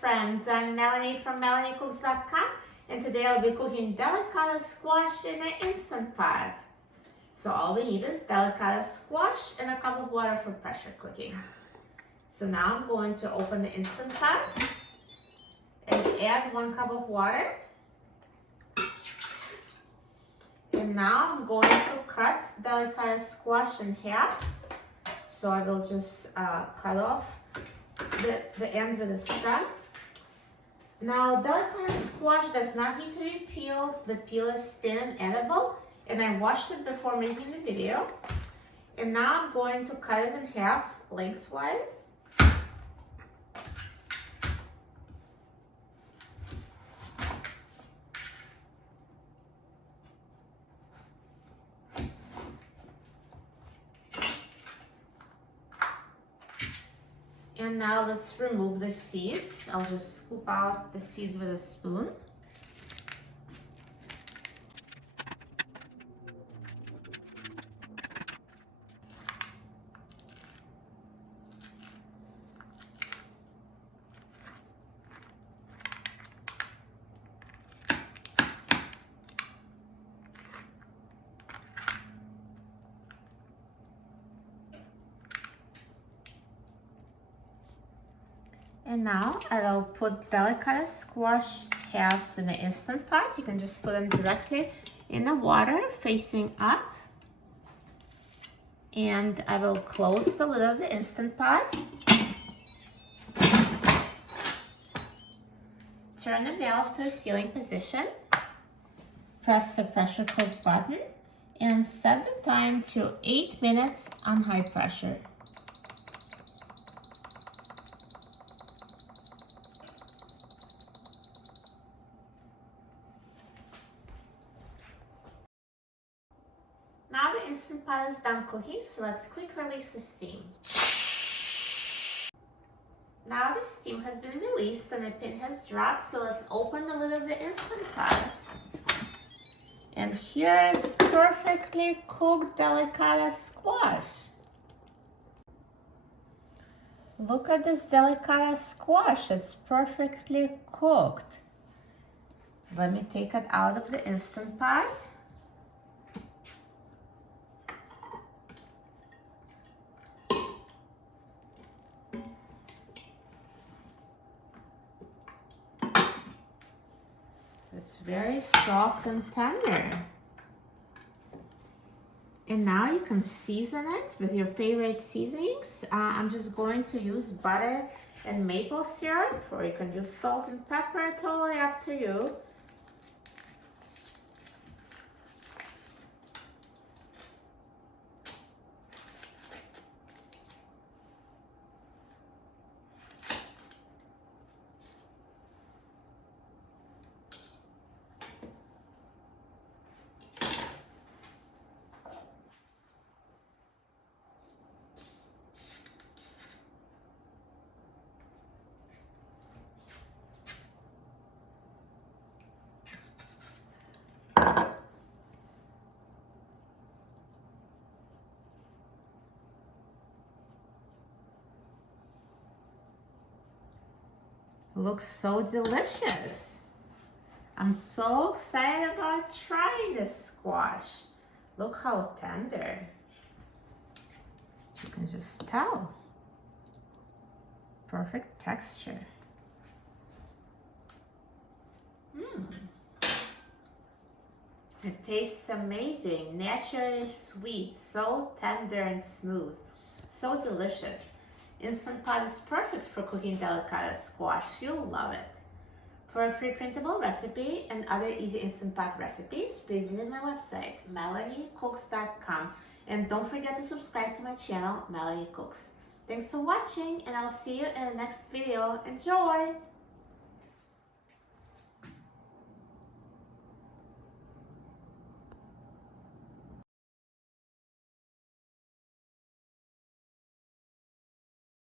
friends, I'm Melanie from MelanieCooks.com, and today I'll be cooking delicata squash in an Instant Pot. So all we need is delicata squash and a cup of water for pressure cooking. So now I'm going to open the Instant Pot and add 1 cup of water. And now I'm going to cut delicata squash in half. So I will just cut off the end with a stem. Now, delicata squash does not need to be peeled. The peel is thin and edible, and I washed it before making the video. And now I'm going to cut it in half lengthwise. And now let's remove the seeds. I'll just scoop out the seeds with a spoon. And now I will put delicata squash halves in the Instant Pot. You can just put them directly in the water facing up. And I will close the lid of the Instant Pot. Turn the valve to a sealing position. Press the pressure cook button and set the time to 8 minutes on high pressure. Now the Instant Pot is done cooking, so let's quick release the steam. Now the steam has been released and the pin has dropped, so let's open the lid of the Instant Pot. And here is perfectly cooked delicata squash. Look at this delicata squash, it's perfectly cooked. Let me take it out of the Instant Pot. It's very soft and tender. And now you can season it with your favorite seasonings. I'm just going to use butter and maple syrup, or you can use salt and pepper, totally up to you. Looks so delicious. I'm so excited about trying this squash. Look how tender. You can just tell. Perfect texture. It tastes amazing, naturally sweet, so tender and smooth. So delicious. Instant Pot is perfect for cooking delicata squash. You'll love it. For a free printable recipe and other easy Instant Pot recipes, please visit my website, MelanieCooks.com. And don't forget to subscribe to my channel, Melanie Cooks. Thanks for watching, and I'll see you in the next video. Enjoy!